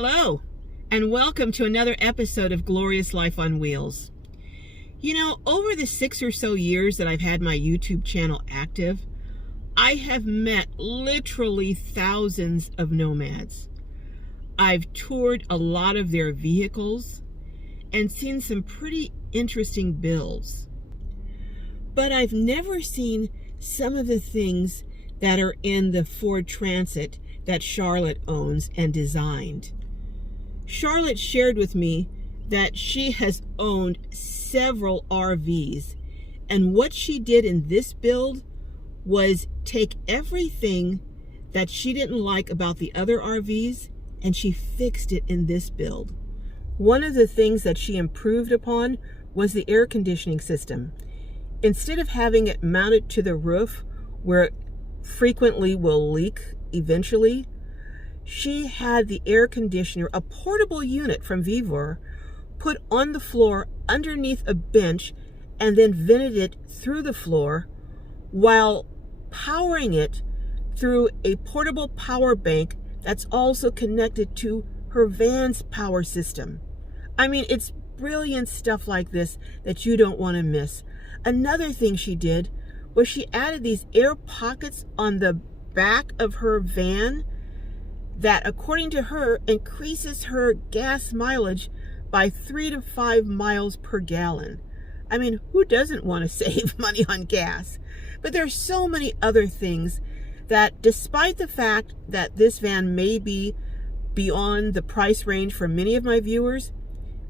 Hello, and welcome to another episode of Glorious Life on Wheels. You know, over the 6 or so years that I've had my YouTube channel active, I have met literally thousands of nomads. I've toured a lot of their vehicles and seen some pretty interesting builds. But I've never seen some of the things that are in the Ford Transit that Charlotte owns and designed. Charlotte shared with me that she has owned several RVs, and what she did in this build was take everything that she didn't like about the other RVs and she fixed it in this build. One of the things that she improved upon was the air conditioning system. Instead of having it mounted to the roof where it frequently will leak eventually, she had the air conditioner, a portable unit from Decor, put on the floor underneath a bench and then vented it through the floor while powering it through a portable power bank that's also connected to her van's power system. I mean, it's brilliant stuff like this that you don't want to miss. Another thing she did was she added these air pockets on the back of her van that, according to her, increases her gas mileage by 3 to 5 miles per gallon. I mean, who doesn't want to save money on gas? But there's so many other things that, despite the fact that this van may be beyond the price range for many of my viewers,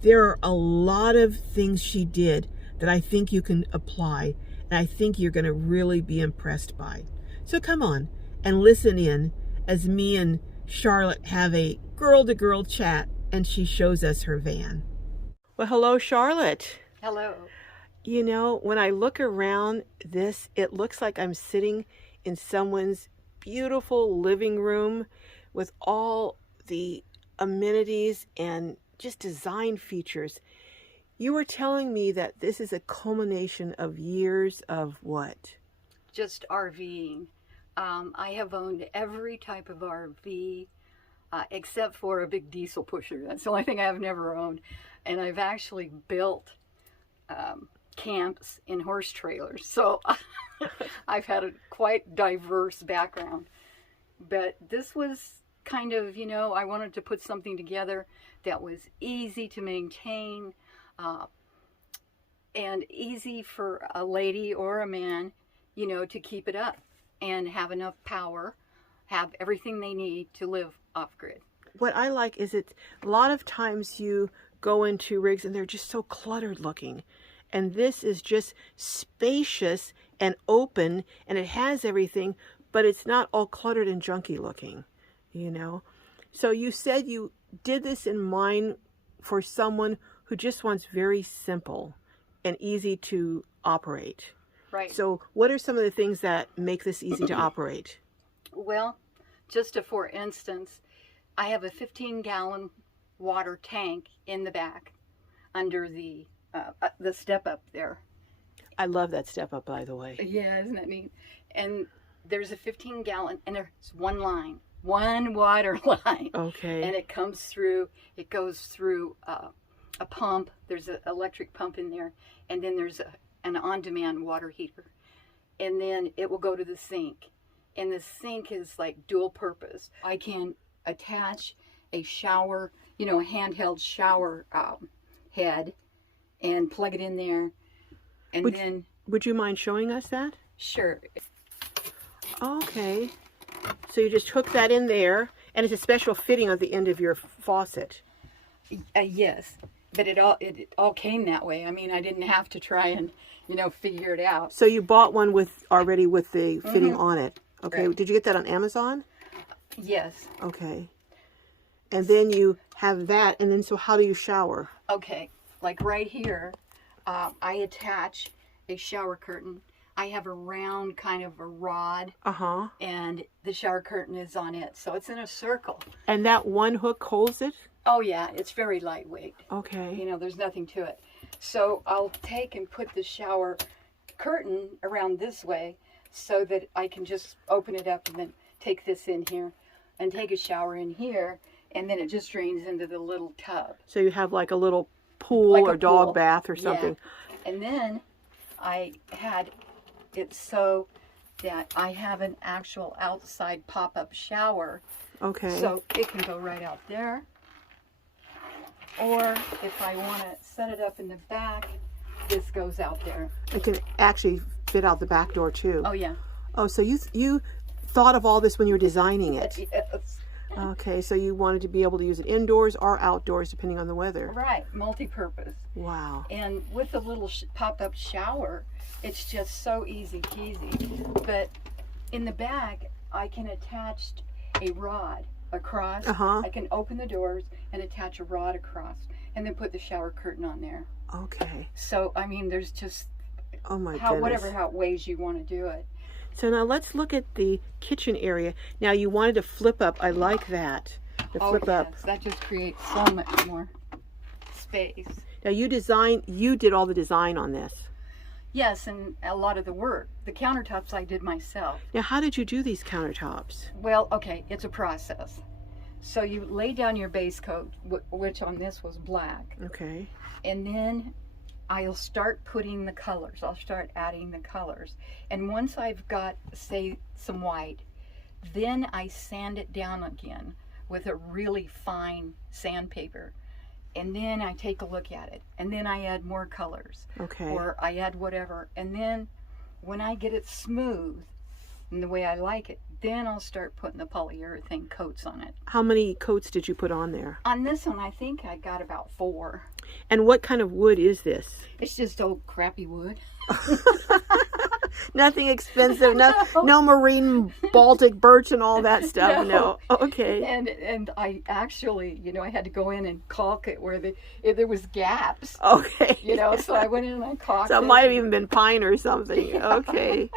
there are a lot of things she did that I think you can apply, and I think you're going to really be impressed by. So come on and listen in as me and Charlotte have a girl-to-girl chat, and she shows us her van. Well, hello, Charlotte. Hello. You know, when I look around this, it looks like I'm sitting in someone's beautiful living room with all the amenities and just design features. You were telling me that this is a culmination of years of what? Just RVing. I have owned every type of RV except for a big diesel pusher. That's the only thing I've never owned. And I've actually built camps in horse trailers. So I've had a quite diverse background. But this was kind of, you know, I wanted to put something together that was easy to maintain and easy for a lady or a man, you know, to keep it up and have enough power, have everything they need to live off-grid. What I like is a lot of times you go into rigs and they're just so cluttered looking. And this is just spacious and open, and it has everything, but it's not all cluttered and junky looking, you know. So you said you did this in mind for someone who just wants very simple and easy to operate. Right. So what are some of the things that make this easy to operate? Well, just for instance, I have a 15-gallon water tank in the back under the step up there. I love that step up, by the way. Yeah, isn't that neat? And there's a 15-gallon, and there's one line, one water line. Okay. And it goes through a pump. There's an electric pump in there, and then there's an on-demand water heater. And then it will go to the sink. And the sink is like dual purpose. I can attach a shower, you know, a handheld shower head and plug it in there. And would you mind showing us that? Sure. Okay. So you just hook that in there, and it's a special fitting on the end of your faucet. Yes, but it all came that way. I mean, I didn't have to try and, you know, figure it out. So you bought one already with the fitting on it. Okay. Right. Did you get that on Amazon? Yes. Okay. And then you have that, and then so how do you shower? Okay, like right here, I attach a shower curtain. I have a round kind of a rod, and the shower curtain is on it, so it's in a circle. And that one hook holds it? Oh yeah, it's very lightweight. Okay. You know, there's nothing to it. So I'll take and put the shower curtain around this way so that I can just open it up and then take this in here and take a shower in here and then it just drains into the little tub. So you have like a little pool Like a or dog pool. bath or something. Yeah. And then I had it so that I have an actual outside pop-up shower. Okay. So it can go right out there. Or if I want to set it up in the back, this goes out there. It can actually fit out the back door too. Oh yeah. Oh, so you thought of all this when you were designing it. Yes. Okay, so you wanted to be able to use it indoors or outdoors depending on the weather. Right, multi-purpose. Wow. And with the little pop-up shower, it's just so easy peasy. But in the back, I can attach a rod across. I can open the doors and attach a rod across, and then put the shower curtain on there. Okay. So I mean, there's just goodness. how ways you want to do it. So now let's look at the kitchen area. Now you wanted to flip up. I like that. The flip up. Yes, that just creates so much more space. Now you did all the design on this. Yes, and a lot of the work. The countertops I did myself. Now how did you do these countertops? Well, okay, it's a process. So you lay down your base coat, which on this was black. Okay. And then I'll start putting the colors. I'll start adding the colors. And once I've got, say, some white, then I sand it down again with a really fine sandpaper. And then I take a look at it. And then I add more colors. Okay. Or I add whatever. And then when I get it smooth, and the way I like it, then I'll start putting the polyurethane coats on it. How many coats did you put on there? On this one, I think I got about 4. And what kind of wood is this? It's just old crappy wood. Nothing expensive, no marine Baltic birch and all that stuff. No. Okay. And I actually, I had to go in and caulk it where there was gaps. Okay. So I went in and I caulked it. So it might have even been pine or something. Yeah. Okay.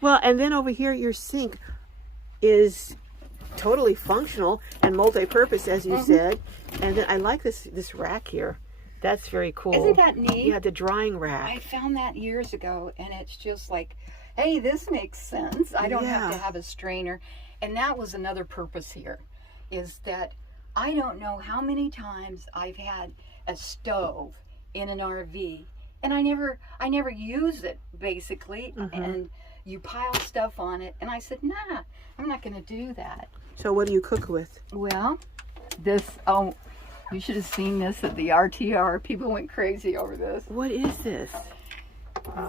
Well, and then over here, your sink is totally functional and multi-purpose, as you said. And then I like this rack here. That's very cool. Isn't that neat? Yeah, the drying rack. I found that years ago, and it's just like, hey, this makes sense. I don't have to have a strainer. And that was another purpose here, is that I don't know how many times I've had a stove in an RV, and I never use it, basically. And you pile stuff on it, and I said, nah, I'm not going to do that. So what do you cook with? Well, you should have seen this at the RTR. People went crazy over this. What is this?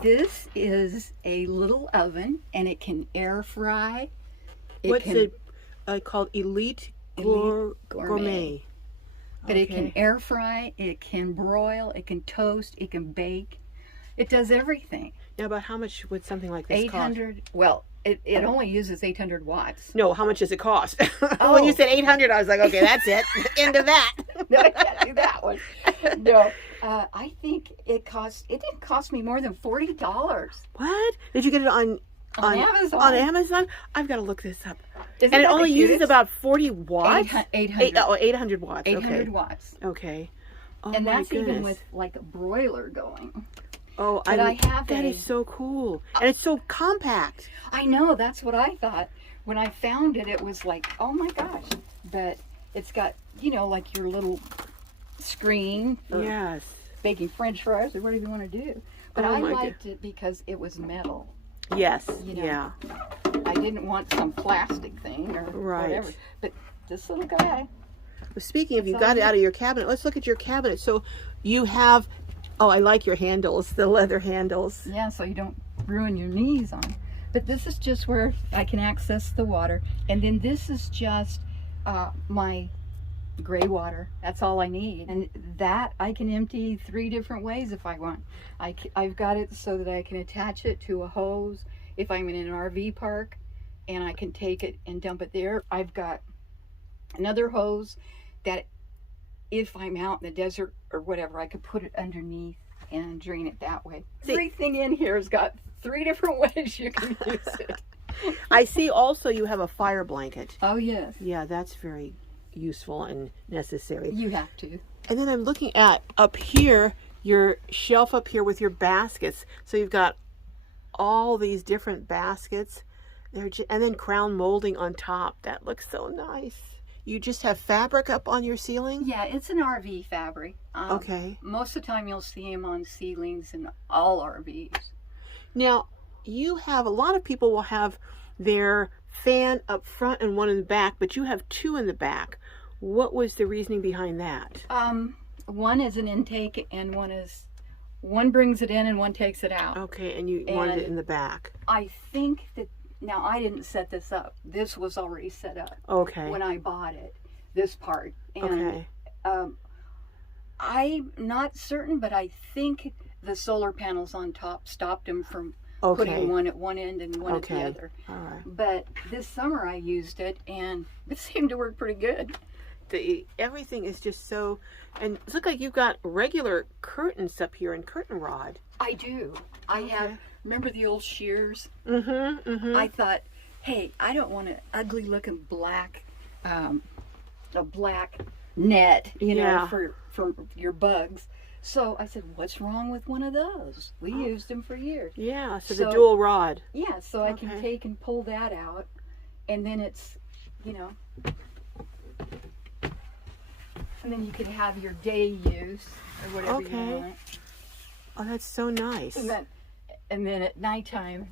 This is a little oven, and it can air fry. What's it called? Elite Gourmet. But it can air fry, it can broil, it can toast, it can bake. It does everything. Now, about how much would something like this cost? 800. Well, it only uses 800 watts. No, how much does it cost? When you said 800, I was like, okay, that's it. Into that. No, I can't do that one. No, I think it didn't cost me more than $40. What? Did you get it on Amazon? On Amazon? I've got to look this up. Isn't and it that only the uses cutest? about 40 watts? 800. 800 watts. 800 okay. watts. Okay. Oh, And my that's goodness. even with like a broiler going. Oh, that is so cool. And it's so compact. I know, that's what I thought. When I found it, it was like, oh my gosh. But it's got, like your little screen for baking French fries or whatever you want to do. But I liked it because it was metal. Yes, yeah. I didn't want some plastic thing or whatever. But this little guy. Well, speaking of, you got it out of your cabinet. Let's look at your cabinet. So you have... Oh, I like your handles, the leather handles. Yeah, so you don't ruin your knees on. But this is just where I can access the water. And then this is just my gray water. That's all I need. And that I can empty 3 different ways if I want. I've got it so that I can attach it to a hose if I'm in an RV park. And I can take it and dump it there. I've got another hose that if I'm out in the desert or whatever, I could put it underneath and drain it that way. Everything in here has got 3 different ways you can use it. I see also you have a fire blanket. Oh, yes. Yeah, that's very useful and necessary. You have to. And then I'm looking at up here, your shelf up here with your baskets. So you've got all these different baskets. And then crown molding on top. That looks so nice. you just have fabric up on your ceiling? Yeah, it's an RV fabric. Okay. Most of the time you'll see them on ceilings in all RVs. Now, you have, a lot of people will have their fan up front and one in the back, but you have two in the back. What was the reasoning behind that? One is an intake and one brings it in and one takes it out. Okay, and you wanted it in the back. I think that, now I didn't set this up. This was already set up. Okay. When I bought it, this part. And, okay. I'm not certain, but I think the solar panels on top stopped them from putting one at one end and one at the other. All right. But this summer I used it and it seemed to work pretty good. Everything is just so, and it looks like you've got regular curtains up here and curtain rod. I do. I have, remember the old shears? Mm-hmm, mm-hmm. I thought, hey, I don't want an ugly looking black, a black net, you know, for your bugs. So I said, what's wrong with one of those? We used them for years. Yeah, so the dual rod. Yeah, so I can take and pull that out, and then it's, you know, and then you can have your day use or whatever you want. Oh, that's so nice. And then at nighttime,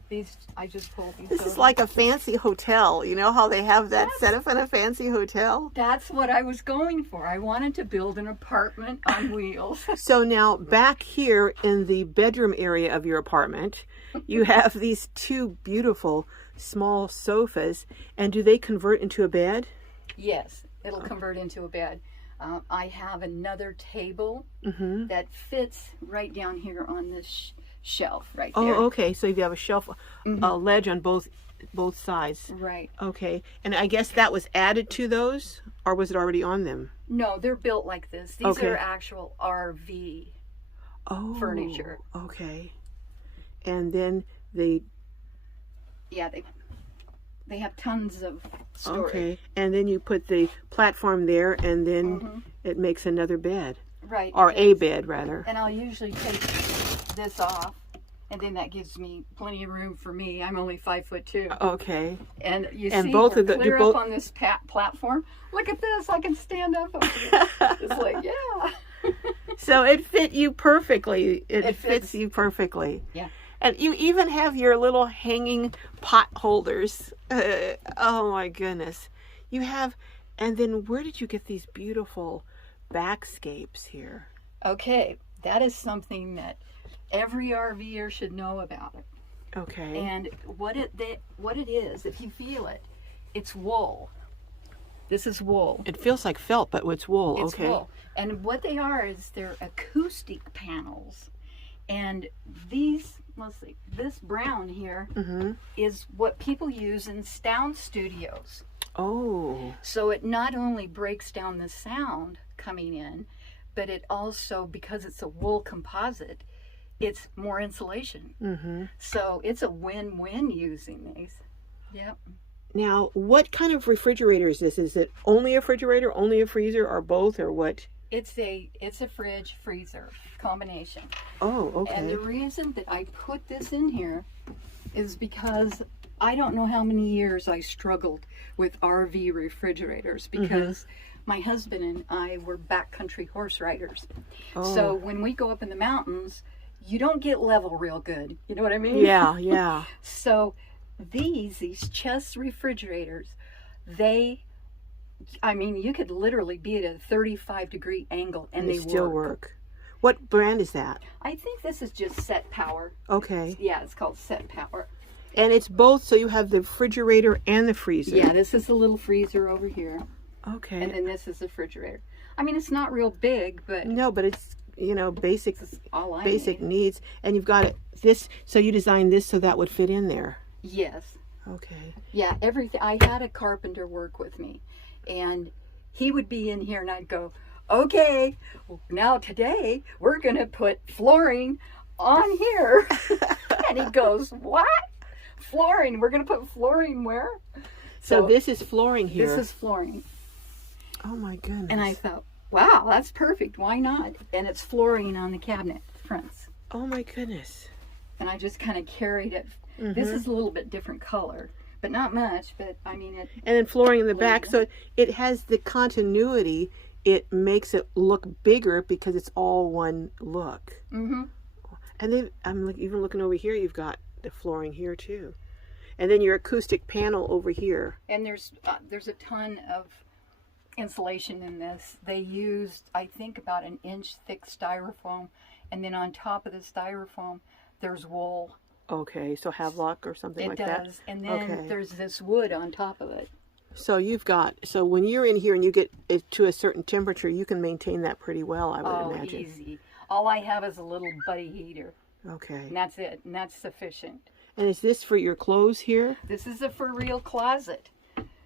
I just pull these. This is like a fancy hotel. You know how they have that set up in a fancy hotel? That's what I was going for. I wanted to build an apartment on wheels. So now back here in the bedroom area of your apartment, you have these two beautiful small sofas. And do they convert into a bed? Yes, it'll convert into a bed. I have another table that fits right down here on this shelf right there. Oh, okay. So you have a shelf, a ledge on both sides. Right. Okay. And I guess that was added to those, or was it already on them? No, they're built like this. These are actual RV furniture. Okay. And then they have tons of storage. Okay. And then you put the platform there, and then it makes another bed. Right. Or a bed, rather. And I'll usually take this off, and then that gives me plenty of room for me. I'm only 5'2". Okay. And you and see, both we're clear up on this platform. Look at this! I can stand up over here. It's like, yeah. So it fit you perfectly. It fits you perfectly. Yeah. And you even have your little hanging pot holders. Oh my goodness. You have, and then where did you get these beautiful backscapes here? Okay, that is something that every RVer should know about it. Okay. And what it is, if you feel it, it's wool. This is wool. It feels like felt, but it's wool. It's wool. And what they are is they're acoustic panels. And these, let's see, this brown here is what people use in sound studios. Oh. So it not only breaks down the sound coming in, but it also, because it's a wool composite, it's more insulation. So it's a win-win using these. Yep. Now, what kind of refrigerator is this? Is it only a refrigerator, only a freezer, or both, or what? It's a fridge freezer combination. Oh, okay. And the reason that I put this in here is because I don't know how many years I struggled with RV refrigerators, because my husband and I were backcountry horse riders. So when we go up in the mountains, you don't get level real good. You know what I mean? Yeah, yeah. So these chest refrigerators, I mean, you could literally be at a 35-degree angle and they still work. What brand is that? I think this is just Set Power. Okay. Yeah, it's called Set Power. And it's both, so you have the refrigerator and the freezer. Yeah, this is the little freezer over here. Okay. And then this is the refrigerator. I mean, it's not real big, but... No, but it's, you know, basic need. needs. And you've got this, so you designed this so that would fit in there. Yes. Okay. Yeah, everything. I had a carpenter work with me, and he would be in here and I'd go, okay, now today we're going to put flooring on here. And he goes, what? Flooring? We're going to put flooring where? So this is flooring here. This is flooring. Oh my goodness. And I thought, wow, that's perfect. Why not? And it's flooring on the cabinet fronts. Oh my goodness. And I just kind of carried it. This is a little bit different color, but not much. But I mean it. And then flooring in the back, so it has the continuity. It makes it look bigger because it's all one look. Mm-hmm. And then I'm even looking over here. You've got the flooring here too, and then your acoustic panel over here. And there's a ton of insulation in this. They used, I think, about an inch thick styrofoam, and then on top of the styrofoam there's wool. Okay, so Havelock or something like that. It does, and then there's this wood on top of it. So so when you're in here and you get it to a certain temperature, you can maintain that pretty well, I would imagine. Easy. All I have is a little buddy heater. Okay. And that's it, and that's sufficient. And is this for your clothes here? This is a for real closet.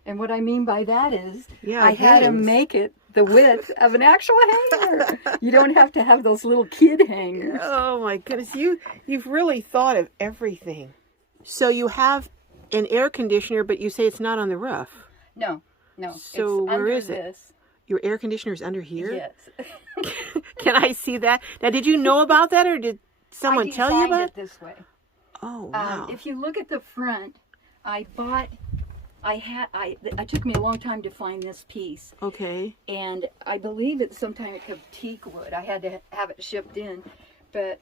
And what I mean by that is, I had to make it the width of an actual hanger. You don't have to have those little kid hangers. Oh my goodness, you've really thought of everything. So you have an air conditioner, but you say it's not on the roof. No. So it's where is this. it? Your air conditioner is under here? Yes. Can I see that? Now, did you know about that, or did someone tell you about it this way? Oh, wow. If you look at the front, it took me a long time to find this piece. Okay. And I believe it's some kind of teak wood. I had to have it shipped in. But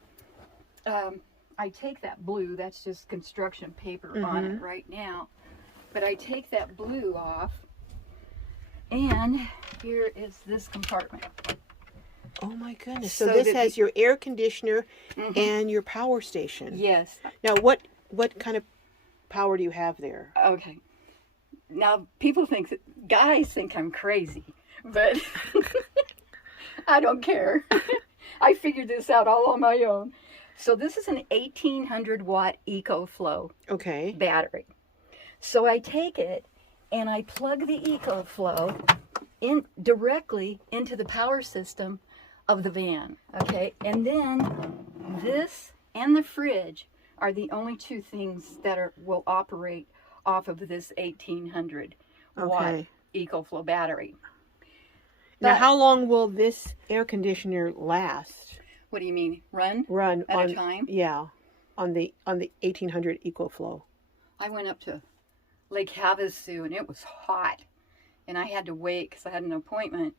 I take that blue, that's just construction paper on it right now. But I take that blue off, and here is this compartment. Oh my goodness. So this has your air conditioner and your power station. Yes. Now what kind of power do you have there? Okay. Now guys think I'm crazy, but I don't care. I figured this out all on my own. So this is an 1800 watt EcoFlow battery. So I take it and I plug the EcoFlow in directly into the power system of the van, okay? And then this and the fridge are the only two things that will operate off of this 1800 watt EcoFlow battery. Now, how long will this air conditioner last? What do you mean? Run at a time? Yeah, on the 1800 EcoFlow. I went up to Lake Havasu and it was hot, and I had to wait because I had an appointment,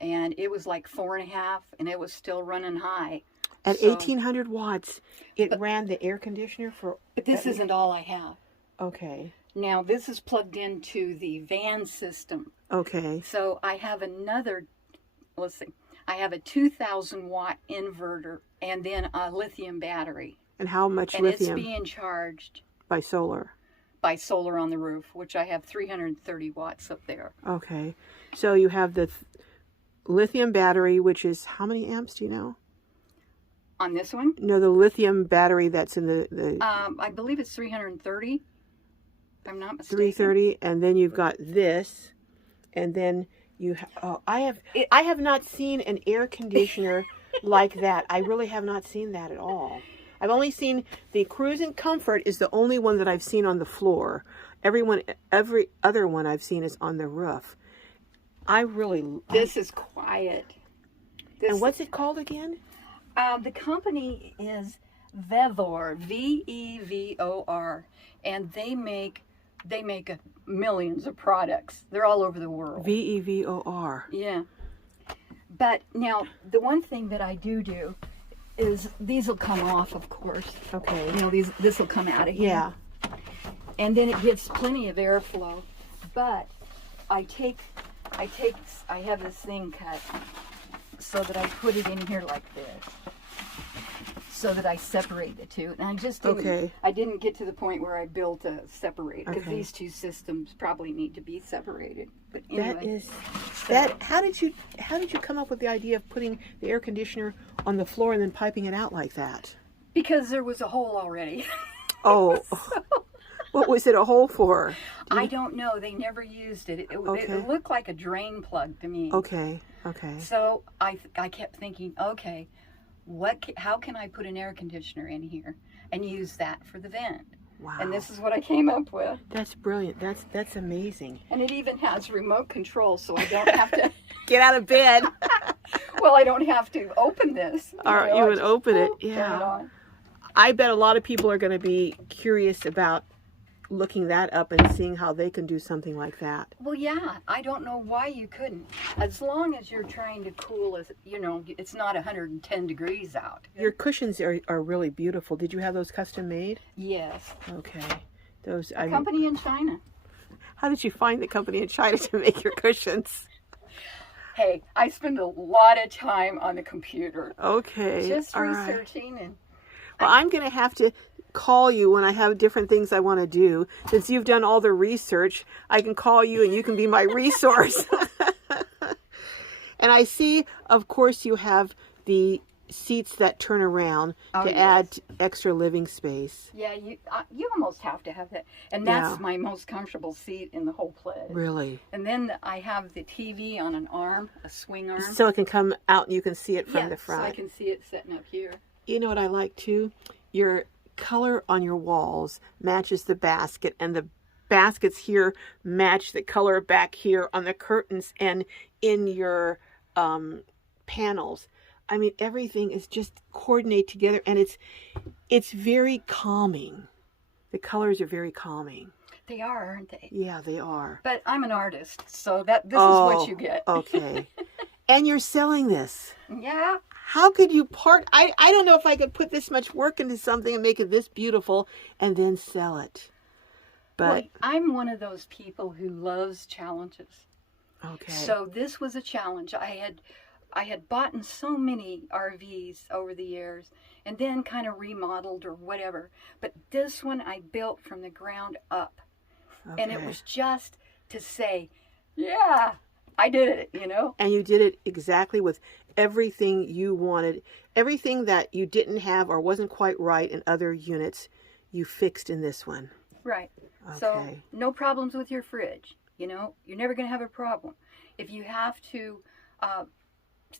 and it was like 4.5, and it was still running high. At 1800 watts, it ran the air conditioner for... But this isn't all I have. Okay. Now, this is plugged into the van system. Okay. So I have another, let's see, I have a 2,000 watt inverter and then a lithium battery. And how much lithium? And it's being charged by solar. By solar on the roof, which I have 330 watts up there. Okay. So you have the lithium battery, which is how many amps, do you know? On this one? No, the lithium battery that's in the I believe it's 330, if I'm not mistaken. 330, and then you've got this, and then you I have not seen an air conditioner like that. I really have not seen that at all. I've only seen the Cruise and Comfort is the only one that I've seen on the floor. Every other one I've seen is on the roof. This is quiet. And what's it called again? The company is Vevor, Vevor, and they make millions of products. They're all over the world. Vevor. Yeah. But now the one thing that I do is these will come off, of course. Okay. You know, this will come out of here. Yeah. And then it gives plenty of airflow. But I have this thing cut so that I put it in here like this, so that I separate the two. And I just didn't, I didn't get to the point where I built a separator, because these two systems probably need to be separated. But anyway, how did you come up with the idea of putting the air conditioner on the floor and then piping it out like that? Because there was a hole already. Oh. What was it a hole for? I don't know. They never used it. It looked like a drain plug to me. Okay. So I kept thinking, okay, how can I put an air conditioner in here and use that for the vent? Wow. And this is what I came up with. That's brilliant. That's amazing. And it even has remote control, so I don't have to get out of bed. Well, I don't have to open this. You would open it. Yeah. I bet a lot of people are going to be curious about looking that up and seeing how they can do something like that. Well, yeah, I don't know why you couldn't. As long as you're trying to cool, as you know, it's not 110 degrees out. Your cushions are really beautiful. Did you have those custom made? Yes. Okay. Those A company in China. How did you find the company in China to make your cushions? Hey, I spend a lot of time on the computer. Okay. Just all researching right. and. Well, I'm going to have to call you when I have different things I want to do. Since you've done all the research, I can call you and you can be my resource. And I see, of course, you have the seats that turn around to add extra living space. Yeah, you almost have to have that. And that's my most comfortable seat in the whole place. Really? And then I have the TV on an arm, a swing arm. So it can come out and you can see it from the front. So I can see it sitting up here. You know what I like too? Your color on your walls matches the basket, and the baskets here match the color back here on the curtains and in your panels. I mean, everything is just coordinated together, and it's very calming. The colors are very calming. They are, aren't they? Yeah, they are. But I'm an artist, so this is what you get. Okay. And you're selling this. Yeah. How could you I don't know if I could put this much work into something and make it this beautiful and then sell it. But well, I'm one of those people who loves challenges. Okay. So this was a challenge. I had bought in so many RVs over the years and then kind of remodeled or whatever. But this one I built from the ground up. Okay. And it was just to say, yeah, I did it, you know. And you did it exactly with everything you wanted. Everything that you didn't have or wasn't quite right in other units, you fixed in this one. Right. Okay. So no problems with your fridge. You know, you're never going to have a problem. If you have to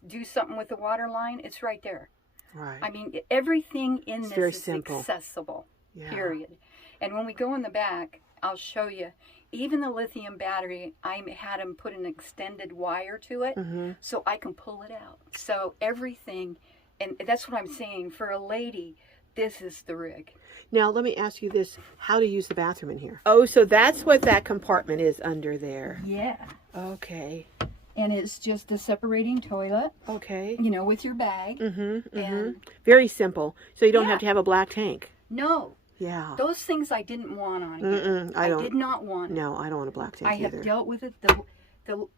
do something with the water line, it's right there. Right. I mean, everything in this very is simple. accessible, Yeah. period. And when we go in the back, I'll show you. Even the lithium battery, I had them put an extended wire to it so I can pull it out. So everything, and that's what I'm saying, for a lady, this is the rig. Now, let me ask you this. How to use the bathroom in here? Oh, so that's what that compartment is under there. Yeah. Okay. And it's just a separating toilet. Okay. You know, with your bag. And very simple. So you don't have to have a black tank. no. Yeah. Those things I didn't want on here. I did not want. No, I don't want a black tank I either. have dealt with it.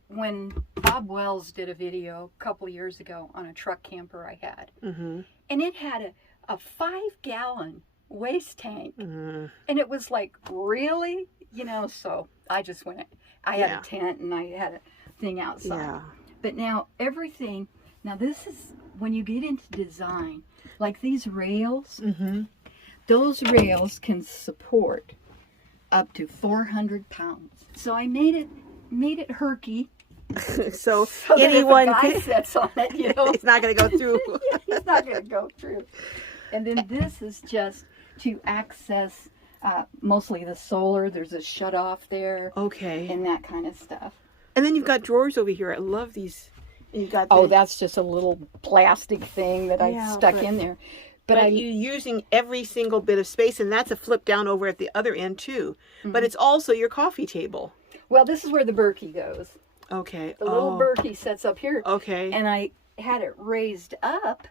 When Bob Wells did a video a couple years ago on a truck camper I had, and it had a 5-gallon waste tank, and it was like, really, you know. So I just went. I had a tent and I had a thing outside. Yeah. But now everything. Now this is when you get into design, like these rails. Those rails can support up to 400 pounds. So I made it herky. so anyone that if a guy sits on it, you know, it's not going to go through. Yeah, it's not going to go through. And then this is just to access mostly the solar. There's a shut off there. Okay. And that kind of stuff. And then you've got drawers over here. I love these. And you've got that's just a little plastic thing that I stuck in there. But you're using every single bit of space, and that's a flip down over at the other end too. But it's also your coffee table. Well, this is where the Berkey goes. Okay. The little Berkey sets up here. Okay. And I had it raised up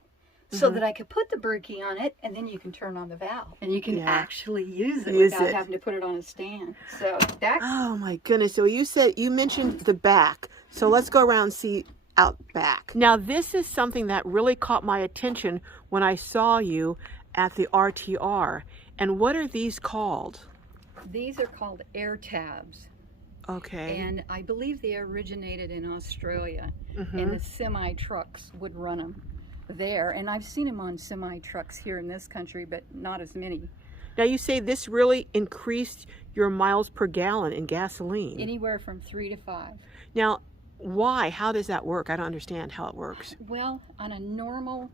so that I could put the Berkey on it, and then you can turn on the valve. And you can actually use it without having to put it on a stand. So that... Oh my goodness. So you mentioned the back. So let's go around and see out back. Now this is something that really caught my attention when I saw you at the RTR. And what are these called? These are called air tabs. Okay. And I believe they originated in Australia. And the semi trucks would run them there. And I've seen them on semi trucks here in this country, but not as many. Now you say this really increased your miles per gallon in gasoline. Anywhere from 3 to 5. Now, why? How does that work? I don't understand how it works. Well, on a normal,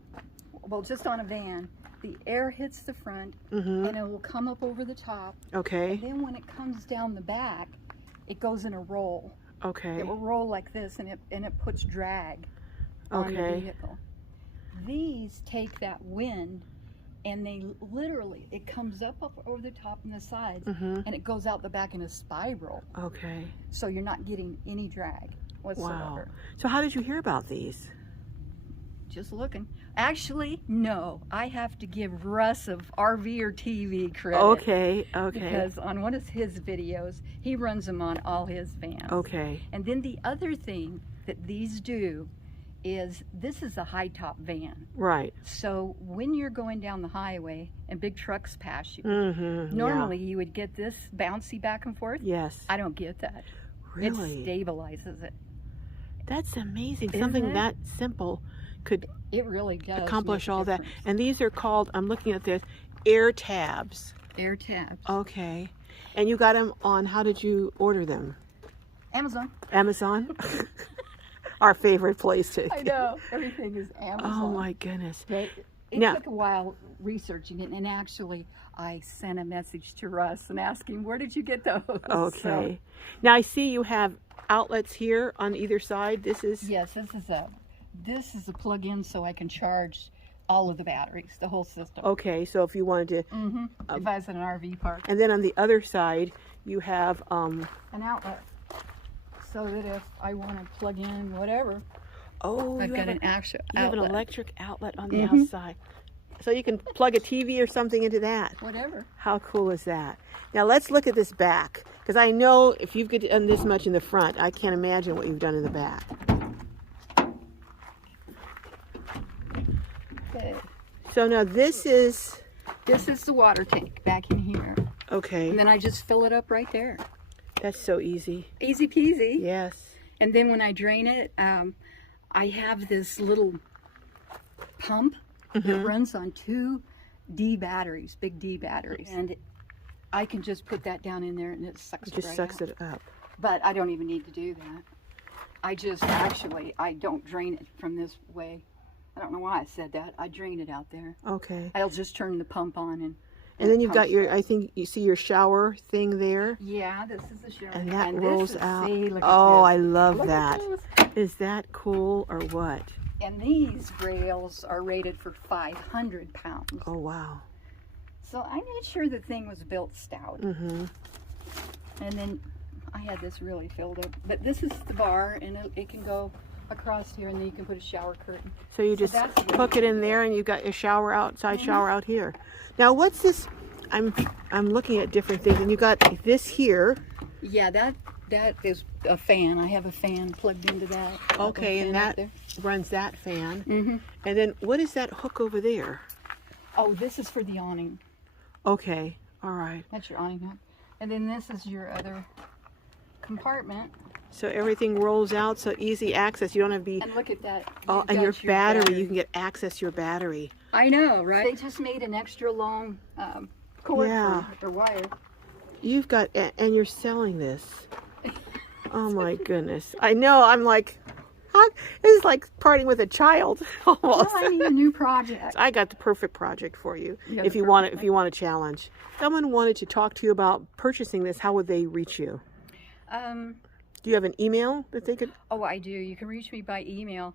just on a van, the air hits the front and it will come up over the top. Okay. And then when it comes down the back, it goes in a roll. Okay. It will roll like this, and it puts drag on the vehicle. These take that wind and they literally, it comes up over the top and the sides, Mm-hmm. and it goes out the back in a spiral. Okay. So you're not getting any drag whatsoever. Wow. So how did you hear about these? Just looking. Actually, no. I have to give Russ of RV or TV credit. Okay. Because on one of his videos, he runs them on all his vans. Okay. And then the other thing that these do is, this is a high top van. Right. So when you're going down the highway and big trucks pass you, Mm-hmm. normally you would get this bouncy back and forth. Yes. I don't get that. Really? It stabilizes it. That's amazing. Isn't Something it? that simple could It really does accomplish make a all that. difference. And these are called, I'm looking at this, air tabs. Air tabs. Okay. And you got them on, how did you order them? Amazon. Amazon? Our favorite place to. I know. Everything is Amazon. Oh my goodness. It Now- took a while researching it, and actually I sent a message to Russ and asked him, where did you get those? Okay. Now I see you have outlets here on either side. This is. So, yes, this is a plug-in so I can charge all of the batteries, the whole system. Okay, so if you wanted to. If I was in an RV park. And then on the other side, you have. An outlet. So that if I want to plug in whatever, Oh, I've you got have an actual You have an outlet. electric outlet on the outside. So you can plug a TV or something into that. Whatever. How cool is that? Now let's look at this back. Because I know if you've done this much in the front, I can't imagine what you've done in the back. Okay. So now this is, This is the water tank back in here. okay, And then I just fill it up right there. that's so easy. Easy peasy. Yes. And then when I drain it, I have this little pump that runs on 2 D batteries, big D batteries. And I can just put that down in there and it sucks It just right sucks out. it up. But I don't even need to do that. I just actually, I don't drain it from this way. I don't know why I said that. I drain it out there. Okay. I'll just turn the pump on And then it you've got pumps your, right. I think you see your shower thing there. Yeah, this is the shower. And that this rolls is- out. See, look at Oh, this. I love Look that. at those. Is that cool or what? And these rails are rated for 500 pounds. Oh, wow. So I made sure the thing was built stout. Mm-hmm. And then I had this really filled up. But this is the bar, and it can go across here, and then you can put a shower curtain. So you just that's really hook it in there and you've got your shower outside, shower out here. Now what's this? I'm looking at different things and you got this here. Yeah, that is a fan. I have a fan plugged into that. Okay, and that runs that fan. And then what is that hook over there? Oh, this is for the awning. Okay, all right. That's your awning hook. And then this is your other compartment. So everything rolls out, so easy access. You don't have to be. And look at that. Oh, You've and got your battery, you can get access to your battery. I know, right? They just made an extra long cord Yeah. for wire. You've got, and you're selling this. Oh my goodness. I know, I'm like, huh? This is like parting with a child almost. Well, I need a new project. I got the perfect project for you. got If the you want perfect if you want a challenge. Someone wanted to talk to you about purchasing this, how would they reach you? Do you have an email that they could? Oh, I do. You can reach me by email.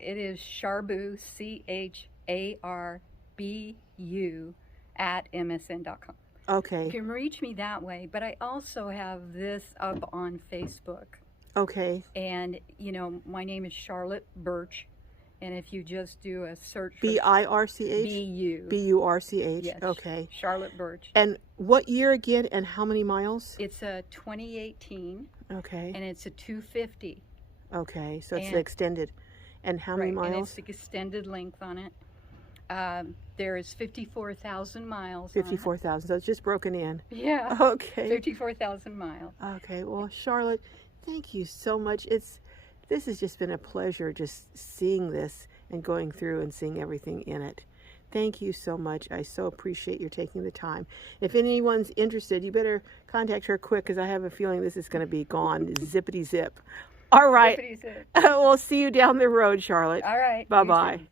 It is Charbu, CHARBU @msn.com. You Okay. can reach me that way, but I also have this up on Facebook. Okay. And, you know, my name is Charlotte Birch. And if you just do a search for BIRCH? BU. BURCH. Yes, Okay. Charlotte Birch. And what year again and how many miles? It's a 2018 Okay. and it's a 250. Okay. So it's and- extended. And how many And miles? it's the extended length on it. There is 54,000 miles. 54,000. So it's just broken in. On it. Yeah. Okay. 54,000 miles. Okay. Well, Charlotte, thank you so much. This has just been a pleasure just seeing this and going through and seeing everything in it. Thank you so much. I so appreciate your taking the time. If anyone's interested, you better contact her quick because I have a feeling this is going to be gone zippity zip. All right. Zippity zip. We'll see you down the road, Charlotte. All right. Bye-bye. You too.